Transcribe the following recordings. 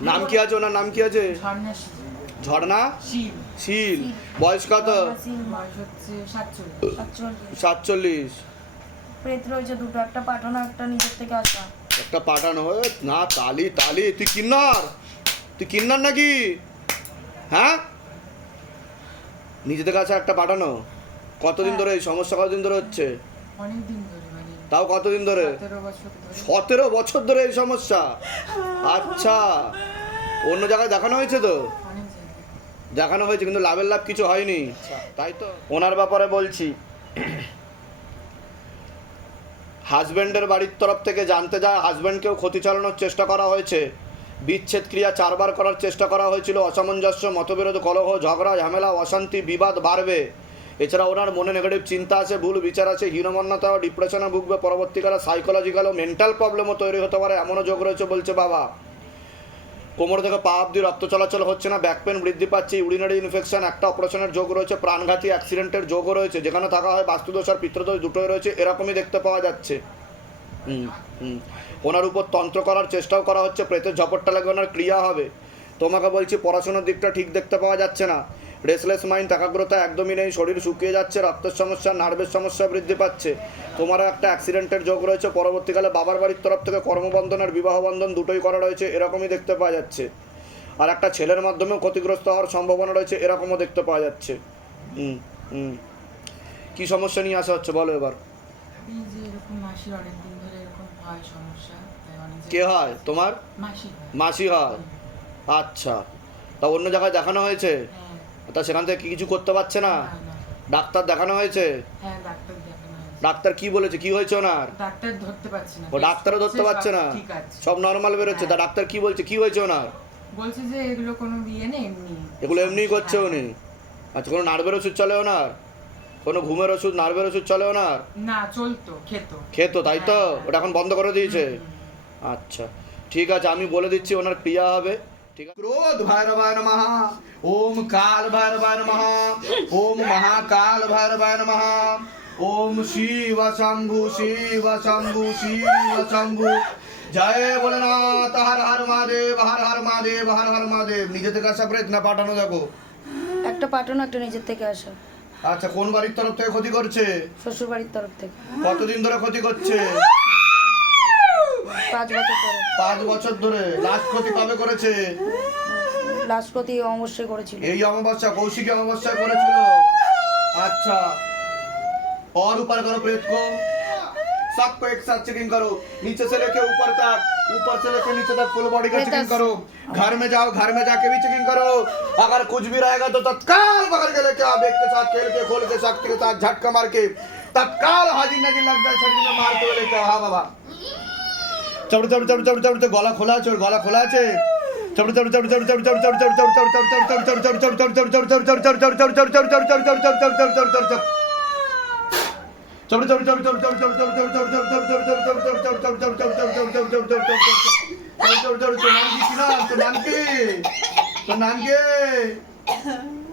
নাম কি আছে? ওনার নাম কি আছে? ঝর্ণা শীল বয়স কত? সাতচল্লিশ। একটা পাঠানো একটা নিজের থেকে আসা। একটা পাঠানো হয়ে না তালি তালি। তুই কিন্নার? তুই কিন্নার নাকি? হ্যাঁ? নিজেদের কাছে একটা পাঠানো? কতদিন হ্যাঁ। ধরে এই সমস্যা কতদিন ধরে হচ্ছে? অনেকদিন ধরে। তাও কতদিন ধরে? সতেরো বছর ধরে। এই সমস্যা? আচ্ছা। অন্য জায়গায় দেখানো হয়েছে তো? দেখানো হয়েছে কিন্তু লাভের লাভ কিছু হয়নি। তাই তো? ওনার ব্যাপারে বলছি। হাজব্যান্ডের বাড়ির তরফ থেকে জানতে যায় হাজব্যান্ডকেও ক্ষতি চালানোর চেষ্টা করা হয়েছে। বিচ্ছেদ ক্রিয়া চারবার করার চেষ্টা করা হয়েছিল। অসামঞ্জস্য মতবিরোধ কলহ ঝগড়া ঝামেলা অশান্তি বিবাদ বাড়বে। এছাড়া ওনার মনে নেগেটিভ চিন্তা আছে, ভুল বিচার আছে, হীনমন্যতা ও ডিপ্রেশনে ভুগবে, পরবর্তীকালে সাইকোলজিক্যাল ও মেন্টাল প্রবলেমও তৈরি হতে পারে, এমনও যোগ রয়েছে বলছে বাবা। কোমর থেকে পা অব্দি রক্ত চলাচল হচ্ছে না ব্যাক পেন বৃদ্ধি পাচ্ছে ইউরিনারি ইনফেকশন একটা অপারেশনের যোগ রয়েছে, প্রাণঘাতী অ্যাক্সিডেন্টের যোগও রয়েছে, যেখানে থাকা হয় বাস্তুদোষ আর পিত্রদোষ দুটোই রয়েছে, এরকমই দেখতে পাওয়া যাচ্ছে। ওনার উপর তন্ত্র করার চেষ্টাও করা হচ্ছে, প্রেতের ঝপটটা লাগে ওনার ক্রিয়া হবে। তোমাকে বলছি, পড়াশোনার দিকটা ঠিক দেখতে পাওয়া যাচ্ছে না। রেসলেস মাইন্ড একাগ্রতা একদমই নেই শরীর শুকিয়ে যাচ্ছে রক্তের সমস্যা নার্ভের সমস্যা বৃদ্ধি পাচ্ছে। তোমারও একটা অ্যাক্সিডেন্টের যোগ রয়েছে পরবর্তীকালে বাবার বাড়ির তরফ থেকে কর্মবন্ধন আর বিবাহ বন্ধন দুটোই করা রয়েছে এরকমই দেখতে পাওয়া যাচ্ছে। আর একটা ছেলের মাধ্যমেও ক্ষতিগ্রস্ত হওয়ার সম্ভাবনা রয়েছে এরকমও দেখতে পাওয়া যাচ্ছে। হুম হুম। কী সমস্যা নিয়ে আসা হচ্ছে বলো এবার? কে হয়? তোমার? মাসি হয়। আচ্ছা। তা অন্য জায়গায় দেখানো হয়েছে? তা সেখান থেকে কিছু করতে পারছে না? হ্যাঁ, ডাক্তার দেখানো হয়েছে? ডাক্তার দেখানো কি বলেছে? কি হয়েছে ওনার? ও ডাক্তারও ধরতে পারছে না? সব নর্মাল বেরোচ্ছে। হ্যাঁ। তা ডাক্তার কি বলছে? কি হয়েছে ওনার? বলছে যে এগুলো কোনো বিয়ে নেই এগুলো এমনিই করছে উনি? আচ্ছা কোনো নার্ভের ওষুধ চলে ওনার? কোনো ঘুমের ওষুধ নার্ভের ওষুধ চলে ওনার? না চলতো খেতো। খেতো তাই তো? হ্যাঁ, ওটা এখন বন্ধ করে দিয়েছে? আচ্ছা ঠিক আছে আমি বলে দিচ্ছি ওনার প্রিয়া হবে। ক্রোধ ভৈরবায় নমঃ ওম কাল ভৈরবায় নমঃ ওম মহাকাল ভৈরবায় নমঃ ওম শিব শম্ভু শিব শম্ভু শিব শম্ভু জয় ভোলেনাথ হর হর মহাদেব হর হর মহাদেব হর হর মহাদেব নিজে থেকে আসা না পাঠানো দেখো। একটা পাঠানো একটা নিজের থেকে আসা। আচ্ছা কোন বাড়ির তরফ থেকে ক্ষতি করছে? শ্বশুর বাড়ির তরফ থেকে। কতদিন ধরে ক্ষতি করছে? পাঁচ বছর ধরে। পাঁচ ক্ষতি কবে করেছে? লাস্ট ক্ষতি অবশ্যই করেছিল। এই অমাবস্যা কৌশিকী অমাবস্যা করেছিল। আচ্ছা। অর উপার করো প্রেতক সবকো এক সাথ চেকিং করো। নিচে সে রেখে উপর তাক। উপর সে রেখে নিচে তাক। ফুল বডি কা চেকিং করো। ঘর মে যাও ঘর মে যাকে ভি চেকিং করো। আগার কুছ ভি রহেগা তো তৎকাল বগল কে লেকে আব এক কে সাথ খেল কে খোল কে সাথ কে সাথ ঝটকা মার কে। তৎকাল হাজির নাজির লাগ যায় শরীর মে মার কে লেকে। হা বাবা। চাপড়ে চাপড়ে চাপড়ে চাপড়ে চাপড়ে গলা খোলা আছে ওর গলা খোলা আছে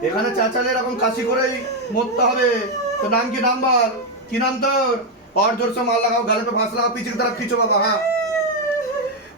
এখানে চাচালে এরকম কাশি করেই মরতে হবে তো নাম কি নাম্বার কি নাম তোর और जोर से গালে लगाओ गले পিছিয়ে তারা খিচো বাবা হ্যাঁ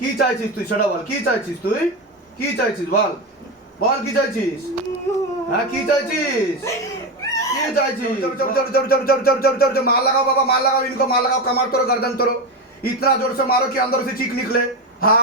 কি চাইছিস তুই সেটা বল কি চাইছিস তুই কি চাইছিস বল বল কি চাইছিস হ্যাঁ কি চাইছিস কি চাইছিস मार लगाओ बाबा मार लगाओ इनको मार लगाओ कमार तोरो गर्दन तोरो इतना जोर से मारो कि अंदर से चीख निकले हाँ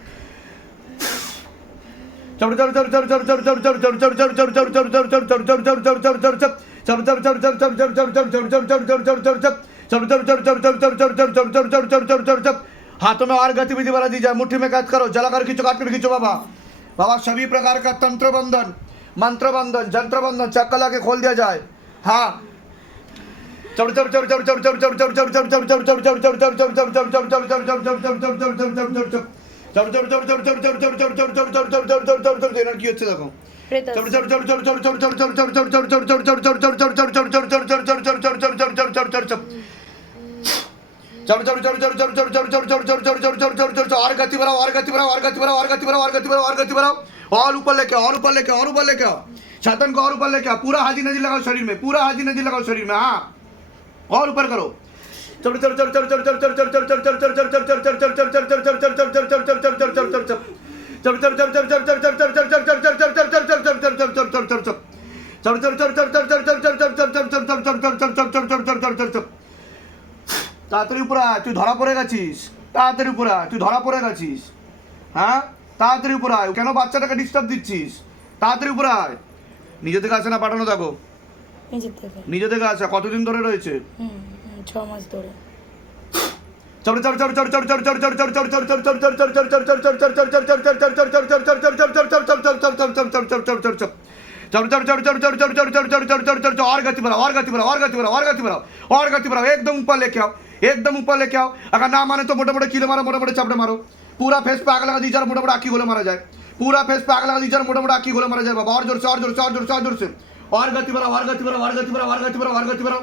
हाथों में और गतिविधि बढ़ा दी जाए मुट्ठी में कैद करो जलाकर खींचो काट कर खींचो बाबा बाबा सभी प्रकार का तंत्र बंधन मंत्र बंधन जंत्र बंधन चक्कर लगा के खोल दिया जाए हाँ কি হচ্ছে দেখো প্রেত আছে। और गति बढ़ाओ और गति बढ़ाओ और गति बढ़ाओ और गति बढ़ाओ और गति बढ़ाओ और गति बढ़ाओ और ऊपर लेके आओ और ऊपर लेके आओ और ऊपर लेके आओ छतन को और ऊपर लेके आओ पूरा हाजी नजी लगाओ शरीर में पूरा हाजी नजी लगाओ शरीर में हाँ और ऊपर करो তাড়াতাড়ি উপরে তুই ধরা পড়ে গেছিস। তাড়াতাড়ি উপরে তুই ধরা পড়ে গেছিস। হ্যাঁ? তাড়াতাড়ি উপরে আয় কেন বাচ্চাটাকে ডিস্টার্ব দিচ্ছিস? তাড়াতাড়ি উপরে আয়। নিজে থেকে আসে না পাঠানো থেকে। নিজে থেকে আসে কতদিন ধরে রয়েছে? ছ মাস ধরে और गति बढ़ाओ और गति बढ़ाओ और गति बढ़ाओ और गति बढ़ाओ और गति बढ़ाओ एकदम ऊपर लेके आओ एकदम ऊपर लेके आओ अगर ना माने तो मोटे मोटे कीले मारो मोटे मोटे चपड़े मारो पूरा फेस पे आग लगा दीजिए और मोटे मोटे आखी गोले मारा जाए पूरा फेस पे आग लगा दीजिए और मोटे मोटे आखी गोले मारा जाए बाबा और जोर से और जोर से और जोर से और जोर से और गति बढ़ाओ और गति बढ़ाओ और गति बढ़ाओ और गति बढ़ाओ और गति बढ़ाओ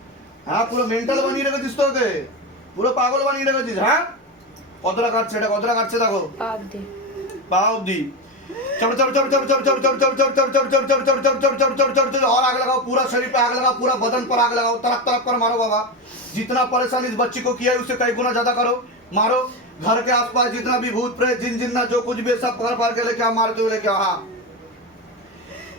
হ্যাঁ পুরো মেন্টাল বানিয়ে রেখেছিস তোকে পুরো পাগল বানিয়ে রেখেছিস হ্যাঁ কতটা কাটছে এটা কতটা কাটছে দেখো পা অব্দি पा अवधि चढ़ चढ़ चढ़ चढ़ चढ़ चढ़ चढ़ चढ़ चढ़ चढ़ चढ़ चढ़ चढ़ चढ़ चढ़ चढ़ चढ़ चढ़ चढ़ और आग लगाओ पूरा शरीर पे आग लगाओ पूरा बदन पर आग लगाओ तरफ तरफ पर मारो बाबा जितना परेशान इस बच्ची को किया है उससे कई गुना ज्यादा करो मारो घर के आसपास जितना भी भूत प्रेत जिन जिन्ना जो कुछ भी है सब पकड़ पार के लेके आओ मारते हुए लेके आओ हाँ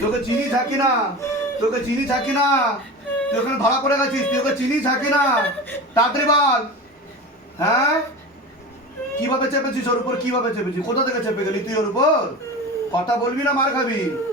তোকে চিনি থাকি না। তোকে চিনি থাকি না। তুই ওখানে ভাড়া করে গেছিস, তুই ওকে চিনি থাকি না। তাড়াতাড়ি বল। হ্যাঁ? কীভাবে চেপেছিস ওর উপর? কীভাবে চেপেছিস? কোথা থেকে চেপে গেলি তুই ওর উপর? কথা বলবি না, মার খাবি।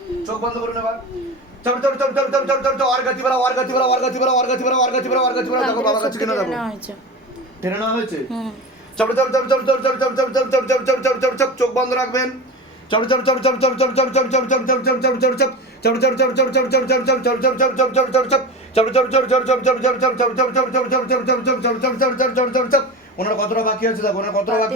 ওনার কতটা বাকি আছে দেখো ওনার কতটা বাকি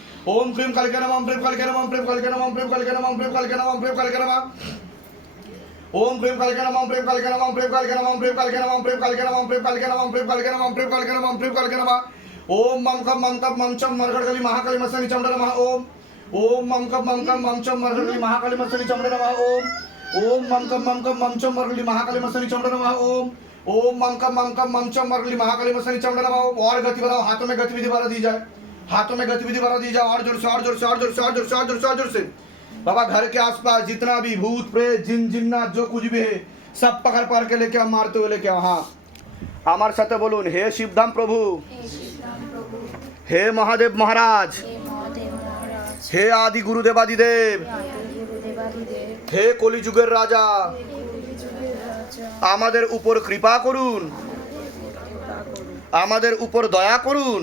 ओम प्रेम कालिका नमः प्रेम कालिका नमः प्रेम कालिका नमः प्रेम कालिका नमः प्रेम कालिका नमः प्रेम कालिका नमः ओम प्रेम कालिका नमः प्रेम कालिका नमः प्रेम कालिका नमः प्रेम कालिका नमः प्रेम कालिका नमः प्रेम कालिका नमः प्रेम कालिका नमः प्रेम कालिका नमः प्रेम कालिका नमः ओम मम कम मम तप मम चम मरगड़गली महाकाली मसनी चमड़ नमः ओम ओम मम कम मम कम मम चम मरगड़गली महाकाली मसनी चमड़ नमः ओम ओम मम कम मम कम मम चम मरगड़गली महाकाली मसनी चमड़ नमः ओम ओम मम कम मम कम मम चम मरगड़गली महाकाली मसनी चमड़ ओम और गति बढ़ाओ हाथों में गतिविधि बढ़ा दी जाए हाथों में गतिविधि बढ़ा दी जाए और जोर से और जोर से और जोर से और जोर से और जोर से और जोर से बाबा घर के आसपास जितना भी भूत प्रेत जिन जिन्नात जो कुछ भी है सब पकड़ पकड़ के लेके आओ मारते हुए लेके आओ हाँ আমার সাথে বলুন হে শিবধাম প্রভু হে মহাদেব মহারাজ হে মহাদেব মহারাজ হে আদি গুরুদেবাদিদেব গুরুদেবাদিদেব হে কলিযুগের রাজা যুগের রাজা আমাদের উপর কৃপা করুন কৃপা করুন আমাদের উপর দয়া করুন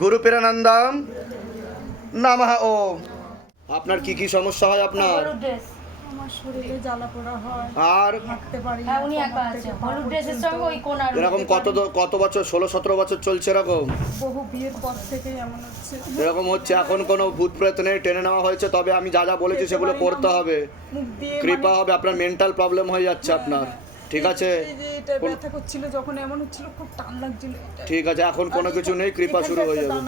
গুরু পেরানন্দম নামা ও আপনার কি কি সমস্যা হয় আপনার? আর? এরকম কত কত বছর ষোলো সতেরো বছর চলছে এরকম? এরকম হচ্ছে এখন কোনো নেই টেনে নেওয়া হয়েছে তবে আমি যা যা বলেছি সেগুলো করতে হবে। কৃপা হবে আপনার মেন্টাল প্রবলেম হয়ে যাচ্ছে আপনার। ঠিক আছে। এটা ব্যথা করছিল যখন এমন হচ্ছিল খুব টান লাগছিল ঠিক আছে এখন কোনো কিছু নেই কৃপা শুরু হয়ে যাবে।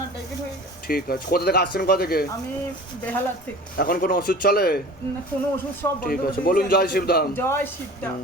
ঠিক আছে কোথা থেকে আসছেন কোথা থেকে? আমি বেহালা থেকে। এখন কোনো ওষুধ চলে? কোনো ওষুধ সব ঠিক আছে, বলুন জয় শিবধাম। জয় শিবধাম।